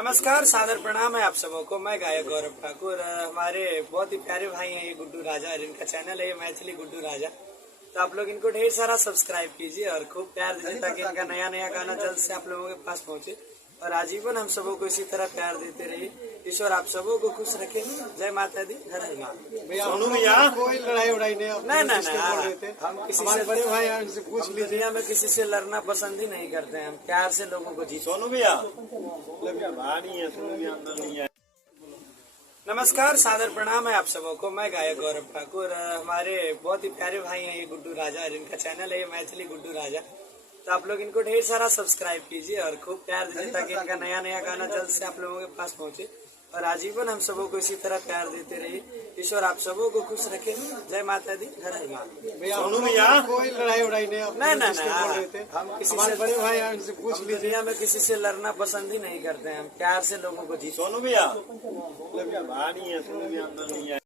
नमस्कार, सादर प्रणाम है आप सबों को। मैं गायक गौरव ठाकुर। हमारे बहुत ही प्यारे भाई हैं ये गुड्डू राजा, और इनका चैनल है ये मैथिली गुड्डू राजा। तो आप लोग इनको ढेर सारा सब्सक्राइब कीजिए और खूब प्यार दीजिए ताकि इनका नया नया गाना जल्द से आप लोगों के पास पहुंचे और आजीवन हम सबों को इसी तरह प्यार देते रहिए। ईश्वर आप सबों को खुश रखे। जय माता दी, हर हर महादेव। सोनू भैया कोई लड़ाई उड़ाई नहीं हम किसी से बड़े भाई उनसे पूछ लीजिए। दुनिया में किसी से लड़ना पसंद ही नहीं करते हैं, हम प्यार से लोगों को जीते। सोनू भैया भारी है, सोनू भैया अंदर नहीं है। नमस्कार, सादर प्रणाम है आप सबों को। मैं गायक गौरव ठाकुर। हमारे बहुत ही प्यारे भाई हैं ये गुड्डू राजा, और इनका चैनल है ये मैथिली गुड्डू राजा। तो आप लोग इनको ढेर सारा सब्सक्राइब कीजिए और खूब प्यार दीजिए ताकि इनका नया नया गाना जल्द से आप लोगों के पास पहुंचे और आजीवन हम सबों को इसी तरह प्यार देते रहिए। ईश्वर आप सबों को खुश रखे। जय माता दी, हर हर महादेव। सोनू भैया कोई लड़ाई उड़ाई नहीं हम किसी से बड़े भाई उनसे पूछ लीजिए। दुनिया में किसी से लड़ना पसंद ही नहीं करते हैं, हम प्यार से लोगों को जीते। सोनू भैया भारी है, सोनू भैया अंदर नहीं है।